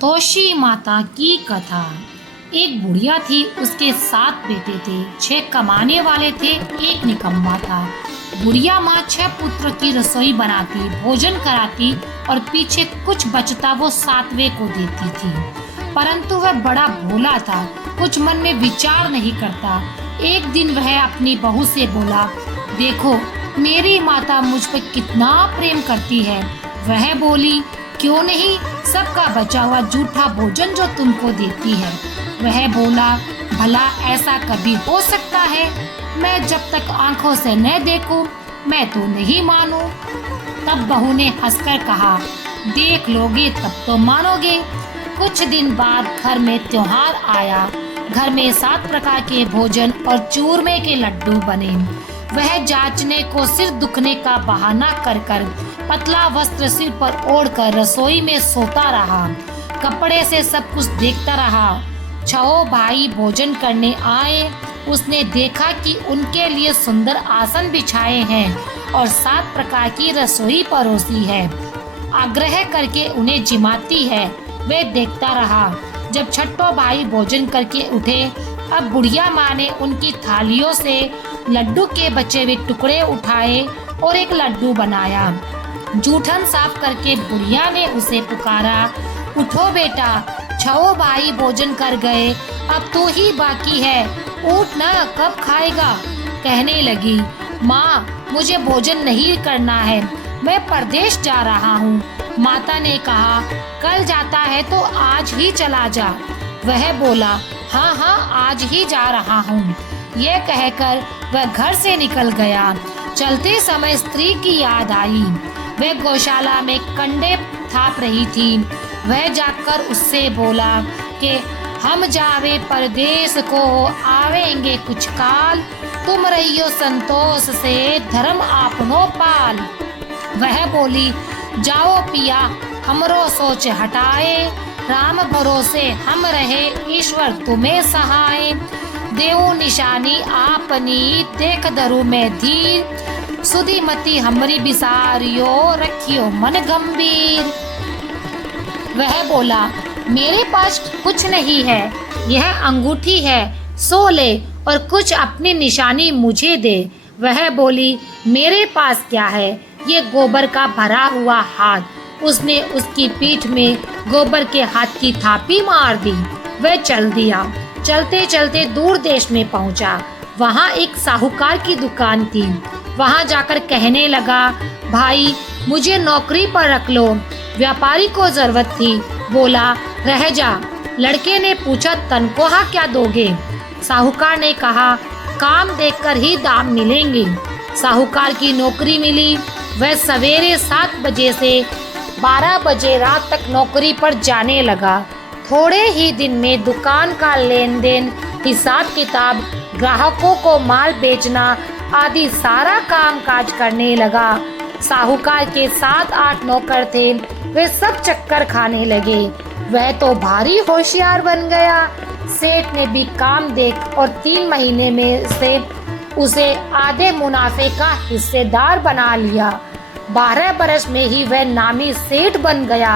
संतोषी माता की कथा। एक बुढ़िया थी, उसके 7 बेटे थे। 6 कमाने वाले थे, एक निकम्मा था। बुढ़िया माँ 6 पुत्र की रसोई बनाती, भोजन कराती और पीछे कुछ बचता वो 7वें को देती थी। परंतु वह बड़ा भोला था, कुछ मन में विचार नहीं करता। एक दिन वह अपनी बहू से बोला, देखो मेरी माता मुझ पर कितना प्रेम करती है। वह बोली, क्यों नहीं, सबका बचा हुआ जूठा भोजन जो तुमको देती है। वह बोला, भला ऐसा कभी हो सकता है? मैं जब तक आंखों से न देखूं, मैं तो नहीं मानूं। तब बहू ने हंसकर कहा, देख लोगे तब तो मानोगे। कुछ दिन बाद घर में त्योहार आया। घर में 7 प्रकार के भोजन और चूरमे के लड्डू बने। वह जांचने को सिर दुखने का बहाना कर कर पतला वस्त्र सिर पर ओढ़कर रसोई में सोता रहा। कपड़े से सब कुछ देखता रहा। 6 भाई भोजन करने आए। उसने देखा कि उनके लिए सुंदर आसन बिछाए हैं और 7 प्रकार की रसोई परोसी है। आग्रह करके उन्हें जिमाती है। वे देखता रहा। जब 6ठों भाई भोजन करके उठे, अब बुढ़िया माँ ने उनकी थालियों से लड्डू के बचे हुए टुकड़े उठाए और एक लड्डू बनाया। जूठन साफ करके बुढ़िया ने उसे पुकारा, उठो बेटा, 6 भाई भोजन कर गए, अब तू ही बाकी है, उठ ना, कब खाएगा? कहने लगी, माँ मुझे भोजन नहीं करना है, मैं परदेश जा रहा हूँ। माता ने कहा, कल जाता है तो आज ही चला जा। वह बोला, हाँ हाँ आज ही जा रहा हूँ। ये कहकर वह घर से निकल गया। चलते समय स्त्री की याद आई। वह गौशाला में कंडे थाप रही थी। वह जाकर उससे बोला कि हम जावे परदेश को, आवेंगे कुछ काल, तुम रहियो संतोष से, धर्म आपनो पाल। वह बोली, जाओ पिया, हमरो सोच हटाए, राम भरोसे हम रहे, ईश्वर तुम्हें सहाय। देवो निशानी आपनी, देख धरू में धीर, सुधी मती हमरी बिसारियो, रखियो मन गंभीर। वह बोला, मेरे पास कुछ नहीं है, यह अंगूठी है, सो ले और कुछ अपनी निशानी मुझे दे। वह बोली, मेरे पास क्या है, ये गोबर का भरा हुआ हाथ। उसने उसकी पीठ में गोबर के हाथ की थापी मार दी। वह चल दिया। चलते चलते दूर देश में पहुंचा। वहां एक साहूकार की दुकान थी। वहां जाकर कहने लगा, भाई मुझे नौकरी पर रख लो, व्यापारी को जरूरत थी। बोला, रह जा। लड़के ने पूछा, तनख्वाह क्या दोगे? साहूकार ने कहा, काम देखकर ही दाम मिलेंगे। साहूकार की नौकरी मिली। वह सवेरे 7 बजे से 12 बजे रात तक नौकरी पर जाने लगा। थोड़े ही दिन में दुकान का लेन देन, हिसाब किताब, ग्राहकों को माल बेचना आदि सारा काम काज करने लगा। साहूकार के 7-8 नौकर थे। वे सब चक्कर खाने लगे। वह तो भारी होशियार बन गया। सेठ ने भी काम देख और 3 महीने में से उसे आधे मुनाफे का हिस्सेदार बना लिया। 12 बरस में ही वह नामी सेठ बन गया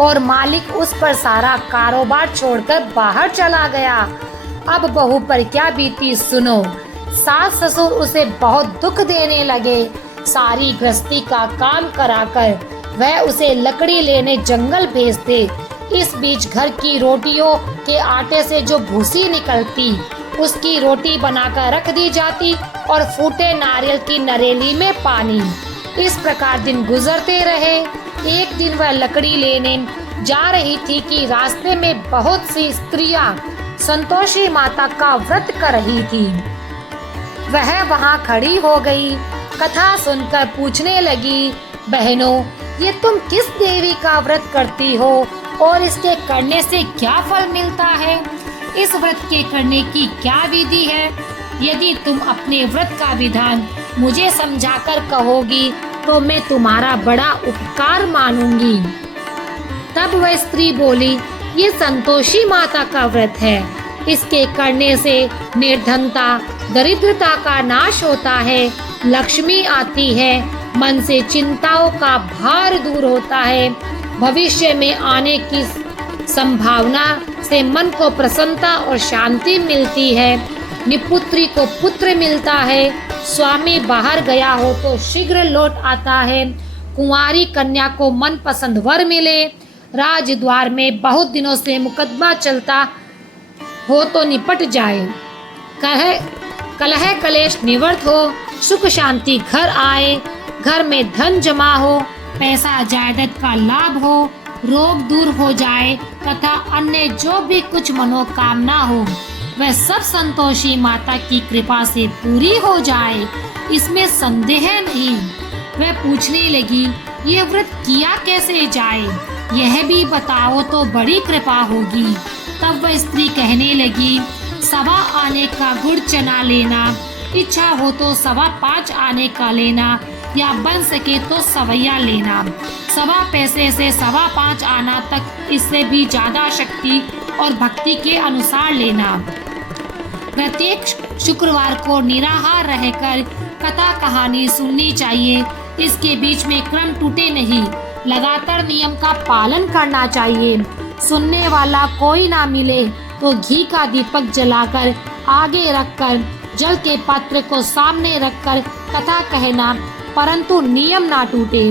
और मालिक उस पर सारा कारोबार छोड़कर बाहर चला गया। अब बहू पर क्या बीती सुनो। सास ससुर उसे बहुत दुख देने लगे। सारी गृहस्थी का काम कराकर वह उसे लकड़ी लेने जंगल भेजते। इस बीच घर की रोटियों के आटे से जो भूसी निकलती, उसकी रोटी बनाकर रख दी जाती और फूटे नारियल की नरेली में पानी। इस प्रकार दिन गुजरते रहे। एक दिन वह लकड़ी लेने जा रही थी कि रास्ते में बहुत सी स्त्रियां संतोषी माता का व्रत कर रही थी। वह वहां खड़ी हो गई। कथा सुनकर पूछने लगी, बहनों ये तुम किस देवी का व्रत करती हो और इसके करने से क्या फल मिलता है? इस व्रत के करने की क्या विधि है? यदि तुम अपने व्रत का विधान मुझे समझाकर कहोगी तो मैं तुम्हारा बड़ा उपकार मानूंगी। तब वह स्त्री बोली, ये संतोषी माता का व्रत है। इसके करने से निर्धनता, दरिद्रता का नाश होता है, लक्ष्मी आती है, मन से चिंताओं का भार दूर होता है, भविष्य में आने की संभावना से मन को प्रसन्नता और शांति मिलती है। निपुत्री को पुत्र मिलता है। स्वामी बाहर गया हो तो शीघ्र लौट आता है। कुंवारी कन्या को मनपसंद वर मिले। राजद्वार में बहुत दिनों से मुकदमा चलता हो तो निपट जाए। कलह कलेश निवृत्त हो। सुख शांति घर आए। घर में धन जमा हो। पैसा जायदाद का लाभ हो। रोग दूर हो जाए तथा अन्य जो भी कुछ मनोकामना हो वह सब संतोषी माता की कृपा से पूरी हो जाए, इसमें संदेह नहीं। वह पूछने लगी, ये व्रत किया कैसे जाए, यह भी बताओ तो बड़ी कृपा होगी। तब वह स्त्री कहने लगी, 1.25 आने का गुड़ चना लेना, इच्छा हो तो 5.25 आने का लेना, या बन सके तो 1.25 लेना। 1.25 पैसे से 5.25 आना तक, इससे भी ज्यादा शक्ति और भक्ति के अनुसार लेना। प्रत्येक शुक्रवार को निराहार रहकर कथा कहानी सुननी चाहिए। इसके बीच में क्रम टूटे नहीं। लगातार नियम का पालन करना चाहिए। सुनने वाला कोई ना मिले तो घी का दीपक जलाकर आगे रखकर जल के पात्र को सामने रखकर कथा कहना, परंतु नियम ना टूटे।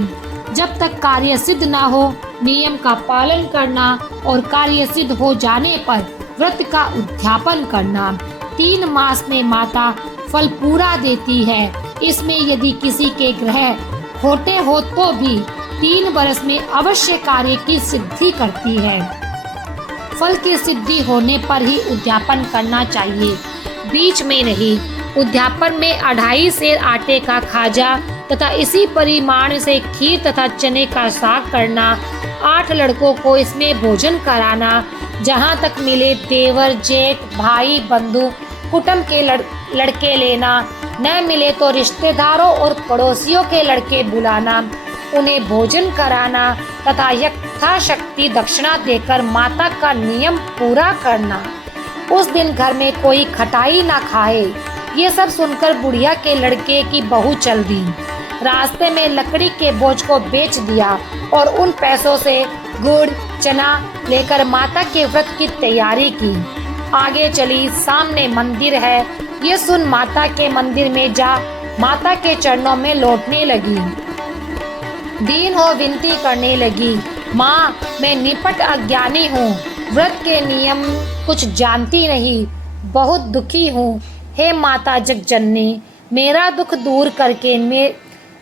जब तक कार्य सिद्ध ना हो नियम का पालन करना और कार्य सिद्ध हो जाने पर व्रत का उद्यापन करना। 3 मास में माता फल पूरा देती है। इसमें यदि किसी के ग्रह खोटे हो तो भी 3 वर्ष में अवश्य कार्य की सिद्धि करती है। फल की सिद्धि होने पर ही उद्यापन करना चाहिए, बीच में नहीं। उद्यापन में 2.5 सेर आटे का खाजा तथा इसी परिमाण से खीर तथा चने का साग करना। 8 लड़कों को इसमें भोजन कराना। जहाँ तक मिले देवर, जेठ, भाई, बंधु, कुटुंब के लड़के लेना। न मिले तो रिश्तेदारों और पड़ोसियों के लड़के बुलाना, उन्हें भोजन कराना तथा यथाशक्ति दक्षिणा देकर माता का नियम पूरा करना। उस दिन घर में कोई खटाई ना खाए। ये सब सुनकर बुढ़िया के लड़के की बहू चल दी। रास्ते में लकड़ी के बोझ को बेच दिया और उन पैसों से गुड़ चना लेकर माता के व्रत की तैयारी की। आगे चली, सामने मंदिर है। ये सुन माता के मंदिर में जा माता के चरणों में लौटने लगी। दीन हो विनती करने लगी, माँ मैं निपट अज्ञानी हूँ, व्रत के नियम कुछ जानती नहीं, बहुत दुखी हूँ। हे माता जगजननी, मेरा दुख दूर करके मैं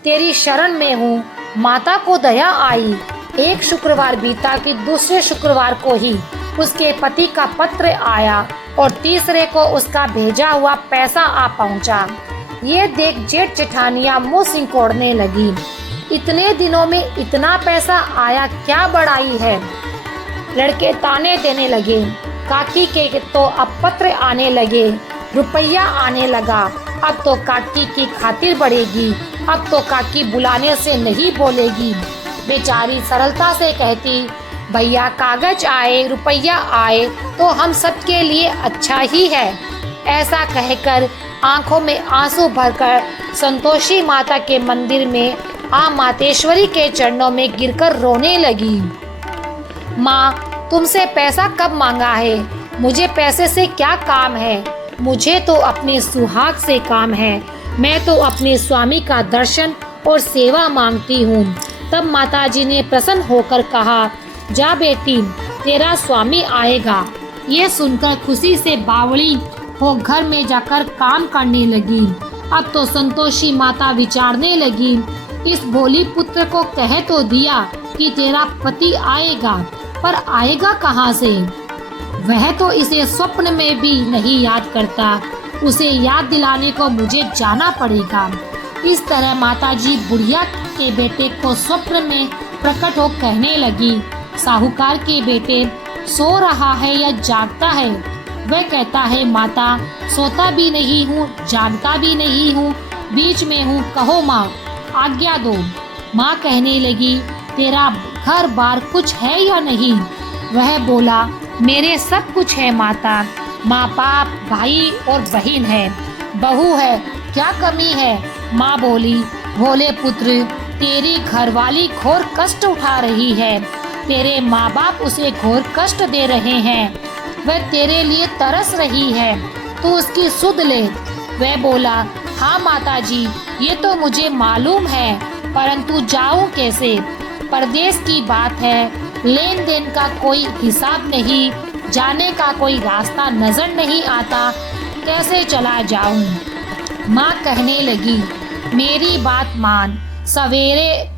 तेरी शरण में हूँ। माता को दया आई। एक शुक्रवार बीता कि दूसरे शुक्रवार को ही उसके पति का पत्र आया और तीसरे को उसका भेजा हुआ पैसा आ पहुँचा। ये देख जेठ जेठानियाँ मुँह सिंकोड़ने लगी। इतने दिनों में इतना पैसा आया, क्या बड़ाई है। लड़के ताने देने लगे। काकी के तो अब पत्र आने लगे, रुपया आने लगा। अब तो काकी की खातिर बढ़ेगी, अब तो काकी बुलाने से नहीं बोलेगी। बेचारी सरलता से कहती, भैया कागज आए रुपया आए तो हम सबके लिए अच्छा ही है। ऐसा कहकर आंखों में आंसू भरकर संतोषी माता के मंदिर में मातेश्वरी के चरणों में गिरकर रोने लगी। माँ तुमसे पैसा कब मांगा है, मुझे पैसे से क्या काम है, मुझे तो अपने सुहाग से काम है। मैं तो अपने स्वामी का दर्शन और सेवा मांगती हूँ। तब माताजी ने प्रसन्न होकर कहा, जा बेटी तेरा स्वामी आएगा। ये सुनकर खुशी से बावड़ी हो घर में जाकर काम करने लगी। अब तो संतोषी माता विचारने लगी, इस भोली पुत्र को कह तो दिया कि तेरा पति आएगा, पर आएगा कहाँ से। वह तो इसे स्वप्न में भी नहीं याद करता, उसे याद दिलाने को मुझे जाना पड़ेगा। इस तरह माताजी बुढ़िया के बेटे को स्वप्न में प्रकट हो कहने लगी, साहूकार के बेटे सो रहा है या जागता है। वह कहता है, माता सोता भी नहीं हूँ जागता भी नहीं हूँ, बीच में हूँ, कहो माँ आज्ञा दो। माँ कहने लगी, तेरा घर बार कुछ है या नहीं। वह बोला, मेरे सब कुछ है माता, माँ बाप भाई और बहन है, बहू है, क्या कमी है। माँ बोली, भोले पुत्र तेरी घरवाली घोर कष्ट उठा रही है, तेरे माँ बाप उसे घोर कष्ट दे रहे हैं। वह तेरे लिए तरस रही है, तू उसकी सुध ले। वह बोला, हाँ माताजी, ये तो मुझे मालूम है, परंतु जाऊं कैसे? परदेश की बात है, लेन देन का कोई हिसाब नहीं, जाने का कोई रास्ता नजर नहीं आता, कैसे चला जाऊं? माँ कहने लगी, मेरी बात मान, सवेरे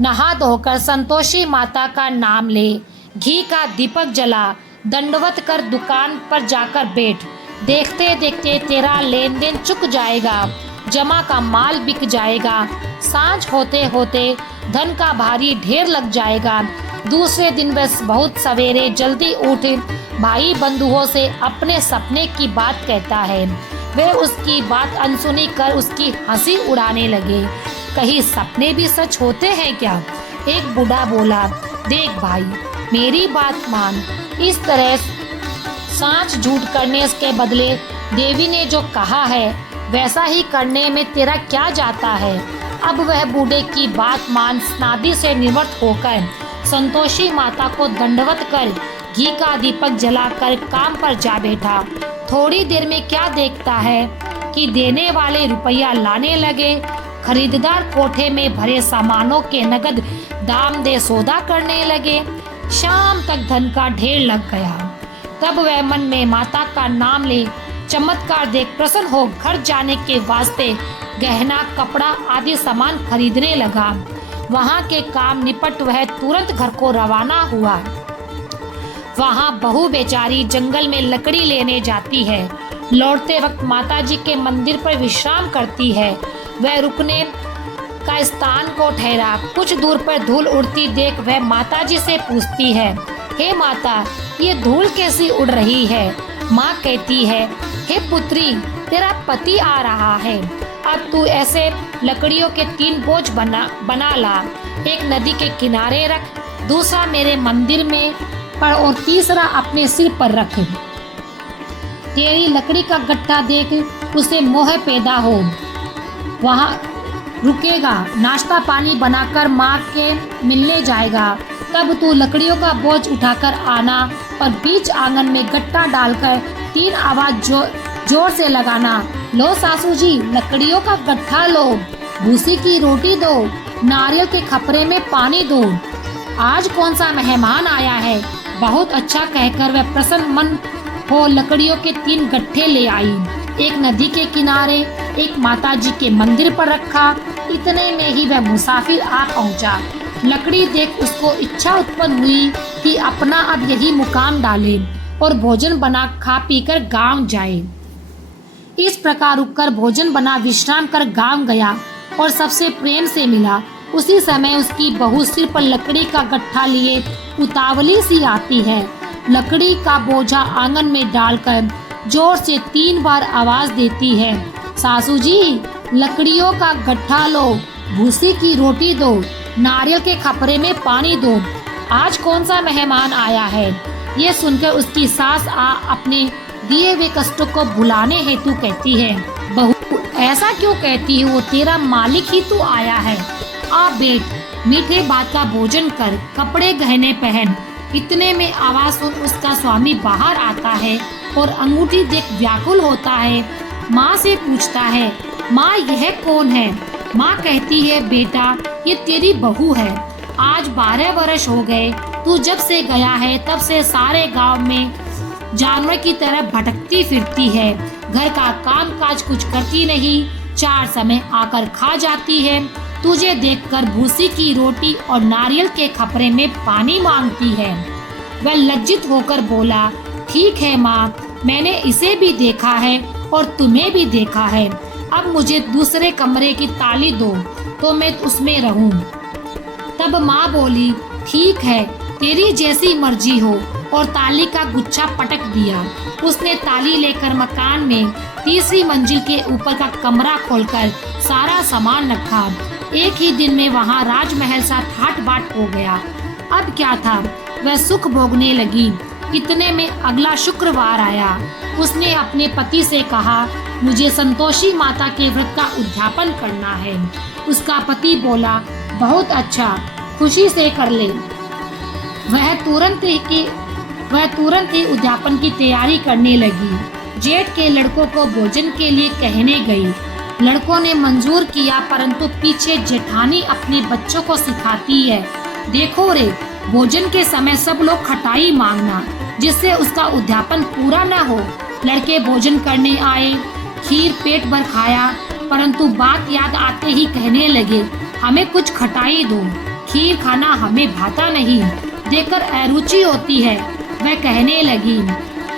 नहा धोकर संतोषी माता का नाम ले, घी का दीपक जला, दंडवत कर दुकान पर जाकर बैठ। देखते देखते तेरा लेन देन चुक जाएगा, जमा का माल बिक जाएगा, सांझ होते होते धन का भारी ढेर लग जाएगा। दूसरे दिन वह बहुत सवेरे जल्दी उठ भाई बंधुओं से अपने सपने की बात कहता है। वे उसकी बात अनसुनी कर उसकी हंसी उड़ाने लगे। कहीं सपने भी सच होते हैं क्या? एक बूढ़ा बोला, देख भाई, मेरी बात मान, इस तरह सांच झूठ करने के बदले देवी ने जो कहा है वैसा ही करने में तेरा क्या जाता है? अब वह बूढ़े की बात मान स्नादि से निवृत्त होकर संतोषी माता को दंडवत कर घी का दीपक जलाकर काम पर जा बैठा। थोड़ी देर में क्या देखता है कि देने वाले रुपया लाने लगे, खरीदार कोठे में भरे सामानों के नगद दाम दे सौदा करने लगे। शाम तक धन का ढेर लग गया। तब वह मन में माता का नाम ले चमत्कार देख प्रसन्न हो घर जाने के वास्ते गहना, कपड़ा आदि सामान खरीदने लगा। वहाँ के काम निपट वह तुरंत घर को रवाना हुआ। वहाँ बहू बेचारी जंगल में लकड़ी लेने जाती है। लौटते वक्त माताजी के मंदिर पर विश्राम करती है। वह रुकने का स्थान को ठहरा। कुछ दूर पर धूल उड़ती देख वह माताजी से पूछती है, हे माता, ये धूल कैसी उड़ रही है? माँ कहती है, हे पुत्री, तेरा पति आ रहा है, अब तू ऐसे लकड़ियों के 3 बोझ बना ला। एक नदी के किनारे रख, दूसरा मेरे मंदिर में पर और तीसरा अपने सिर पर रख। तेरी लकड़ी का गट्ठा देख उसे मोह पैदा हो, वहाँ रुकेगा, नाश्ता पानी बनाकर माँ के मिलने जाएगा। तब तू लकड़ियों का बोझ उठाकर आना और बीच आंगन में गट्टा डालकर 3 आवाज जोर से लगाना, लो सासू जी, लकड़ियों का गट्ठा लो, भूसी की रोटी दो, नारियल के खपरे में पानी दो। आज कौन सा मेहमान आया है? बहुत अच्छा कहकर वह प्रसन्न मन हो लकड़ियों के 3 गट्ठे ले आई। एक नदी के किनारे, एक माताजी के मंदिर पर रखा। इतने में ही वह मुसाफिर आ पहुंचा। लकड़ी देख उसको इच्छा उत्पन्न हुई कि अपना अब यही मुकाम डाले और भोजन बना खा पीकर गांव जाए। इस प्रकार रुककर भोजन बना विश्राम कर गांव गया और सबसे प्रेम से मिला। उसी समय उसकी बहू सिर पर लकड़ी का गट्ठा लिए उतावली सी आती है। लकड़ी का बोझा आंगन में डालकर जोर से 3 बार आवाज देती है, सासू जी, लकड़ियों का गट्ठा लो, भूसी की रोटी दो, नारियल के खपरे में पानी दो। आज कौन सा मेहमान आया है? ये सुनकर उसकी सास अपने दिए हुए कष्टों को भुलाने हेतु कहती है, बहू ऐसा क्यों कहती है? वो तेरा मालिक ही तो आया है। आ बैठ, मीठे भात का भोजन कर, कपड़े गहने पहन। इतने में आवाज सुन उसका स्वामी बाहर आता है और अंगूठी देख व्याकुल होता है। माँ से पूछता है, माँ यह कौन है? माँ कहती है, बेटा ये तेरी बहू है। आज 12 वर्ष हो गए, तू जब से गया है तब से सारे गांव में जानवर की तरह भटकती फिरती है। घर का काम काज कुछ करती नहीं, 4 समय आकर खा जाती है। तुझे देखकर भूसी की रोटी और नारियल के खपरे में पानी मांगती है। वह लज्जित होकर बोला, ठीक है माँ, मैंने इसे भी देखा है और तुम्हें भी देखा है। अब मुझे दूसरे कमरे की ताली दो तो मैं उसमें रहूं। तब माँ बोली, ठीक है, तेरी जैसी मर्जी हो, और ताली का गुच्छा पटक दिया। उसने ताली लेकर मकान में 3री मंजिल के ऊपर का कमरा खोलकर सारा सामान रखा। एक ही दिन में वहाँ राजमहल सा ठाट बाट हो गया। अब क्या था, वह सुख भोगने लगी। इतने में अगला शुक्रवार आया। उसने अपने पति से कहा, मुझे संतोषी माता के व्रत का उद्यापन करना है। उसका पति बोला, बहुत अच्छा, खुशी से कर ले। वह तुरंत ही उद्यापन की तैयारी करने लगी। जेठ के लड़कों को भोजन के लिए कहने गई। लड़कों ने मंजूर किया, परंतु पीछे जेठानी अपने बच्चों को सिखाती है, देखो रे, भोजन के समय सब लोग खटाई मांगना, जिससे उसका उद्यापन पूरा न हो। लड़के भोजन करने आए, खीर पेट भर खाया, परंतु बात याद आते ही कहने लगे, हमें कुछ खटाई दो, खीर खाना हमें भाता नहीं, देखकर अरुचि होती है। वह कहने लगी,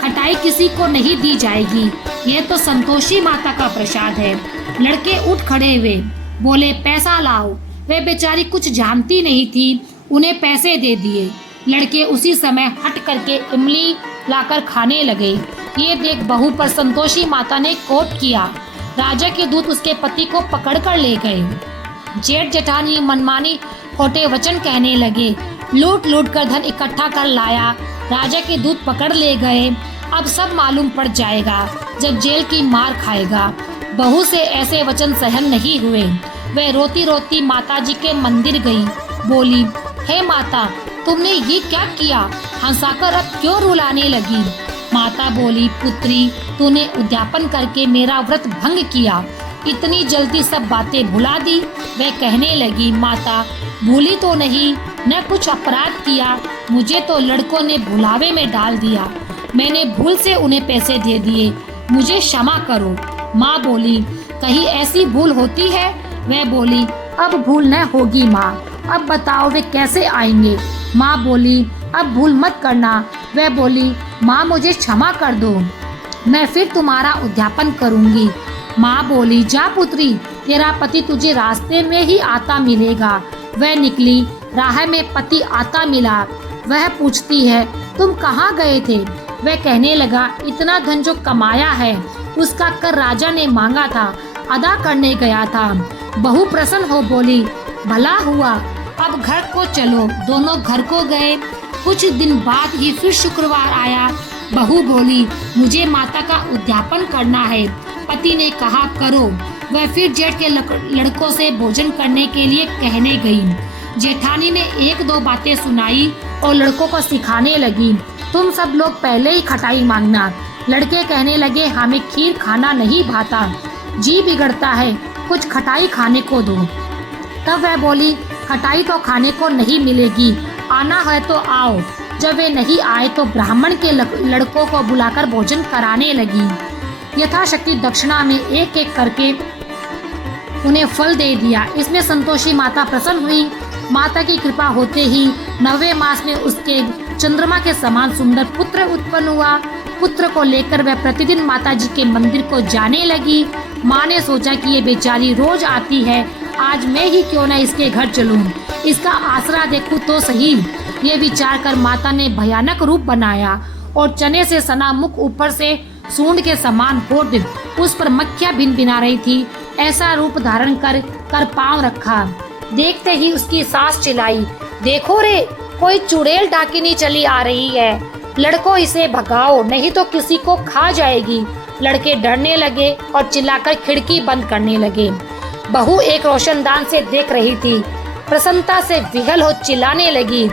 खटाई किसी को नहीं दी जाएगी, यह तो संतोषी माता का प्रसाद है। लड़के उठ खड़े हुए, बोले, पैसा लाओ। वह बेचारी कुछ जानती नहीं थी, उन्हें पैसे दे दिए। लड़के उसी समय हट करके इमली लाकर खाने लगे। ये देख बहू पर संतोषी माता ने कोप किया। राजा के दूत उसके पति को पकड़ कर ले गए। जेठ जेठानी मनमानी खोटे वचन कहने लगे, लूट लूट कर धन इकट्ठा कर लाया, राजा के दूत पकड़ ले गए। अब सब मालूम पड़ जाएगा जब जेल की मार खाएगा। बहू से ऐसे वचन सहन नहीं हुए। वह रोती रोती माताजी के मंदिर गई। बोली, हे माता, तुमने ये क्या किया? हंसाकर अब क्यों रुलाने लगी? माता बोली, पुत्री, तूने उद्यापन करके मेरा व्रत भंग किया, इतनी जल्दी सब बातें भुला दी। वह कहने लगी, माता, भूली तो नहीं, न कुछ अपराध किया, मुझे तो लड़कों ने भुलावे में डाल दिया, मैंने भूल से उन्हें पैसे दे दिए, मुझे क्षमा करो। माँ बोली, कहीं ऐसी भूल होती है? वह बोली, अब भूल न होगी माँ, अब बताओ वे कैसे आएंगे? माँ बोली, अब भूल मत करना। वह बोली, माँ मुझे क्षमा कर दो, मैं फिर तुम्हारा उद्यापन करूँगी। माँ बोली, जा पुत्री, तेरा पति तुझे रास्ते में ही आता मिलेगा। वह निकली, राह में पति आता मिला। वह पूछती है, तुम कहाँ गए थे? वह कहने लगा, इतना धन जो कमाया है उसका कर राजा ने मांगा था, अदा करने गया था। बहू प्रसन्न हो बोली, भला हुआ, अब घर को चलो। दोनों घर को गए। कुछ दिन बाद ही फिर शुक्रवार आया। बहू बोली, मुझे माता का उद्यापन करना है। पति ने कहा, करो। वह फिर जेठ के लड़कों से भोजन करने के लिए कहने गई। जेठानी ने एक दो बातें सुनाई और लड़कों को सिखाने लगी, तुम सब लोग पहले ही खटाई मांगना। लड़के कहने लगे, हमें खीर खाना नहीं भाता, जी बिगड़ता है, कुछ खटाई खाने को दो। तब वह बोली, खटाई तो खाने को नहीं मिलेगी, आना है तो आओ। जब वे नहीं आए तो ब्राह्मण के लड़कों को बुलाकर भोजन कराने लगी। यथाशक्ति दक्षिणा में एक एक करके उन्हें फल दे दिया। इसमें संतोषी माता प्रसन्न हुई। माता की कृपा होते ही 9वें मास में उसके चंद्रमा के समान सुंदर पुत्र उत्पन्न हुआ। पुत्र को लेकर वह प्रतिदिन माता जी के मंदिर को जाने लगी। माँ ने सोचा कि ये बेचारी रोज आती है, आज मैं ही क्यों न इसके घर चलूं, इसका आसरा देखूं तो सही। ये विचार कर माता ने भयानक रूप बनाया और चने से सना मुख, ऊपर से सूंड के समान होठ, उस पर मक्खियाँ भिनभिना रही थी, ऐसा रूप धारण कर पांव रखा। देखते ही उसकी सास चिल्लाई, देखो रे, कोई चुड़ैल डाकिनी चली आ रही है, लड़कों इसे भगाओ नहीं तो किसी को खा जाएगी। लड़के डरने लगे और चिल्लाकर खिड़की बंद करने लगे। बहू एक रोशनदान से देख रही थी, प्रसन्नता से विहल हो चिल्लाने लगी,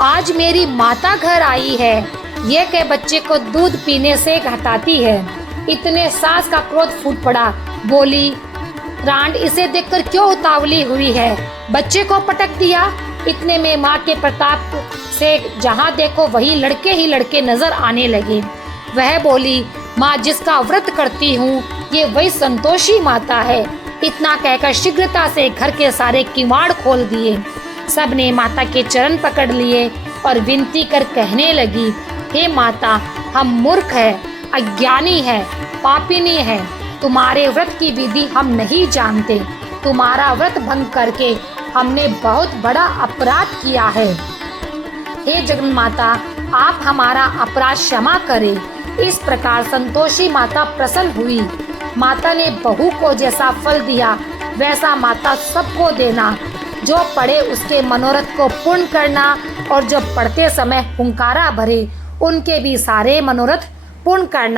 आज मेरी माता घर आई है, यह के बच्चे को दूध पीने से हटाती है। इतने सास का क्रोध फूट पड़ा। बोली, रांड, इसे देखकर क्यों उतावली हुई है, बच्चे को पटक दिया। इतने में माँ के प्रताप से जहाँ देखो वही लड़के ही लड़के नजर आने लगे। वह बोली, माँ, जिसका व्रत करती हूँ ये वही संतोषी माता है। इतना कहकर शीघ्रता से घर के सारे किवाड़ खोल दिए। सब ने माता के चरण पकड़ लिए और विनती कर कहने लगी, हे माता, हम मूर्ख है, अज्ञानी है, पापिनी है, तुम्हारे व्रत की विधि हम नहीं जानते। तुम्हारा व्रत भंग करके हमने बहुत बड़ा अपराध किया है। हे जगन माता, आप हमारा अपराध क्षमा करें। इस प्रकार संतोषी माता प्रसन्न हुई। माता ने बहू को जैसा फल दिया वैसा माता सबको देना। जो पढ़े उसके मनोरथ को पूर्ण करना और जो पढ़ते समय हुंकारा भरे उनके भी सारे मनोरथ पूर्ण करना।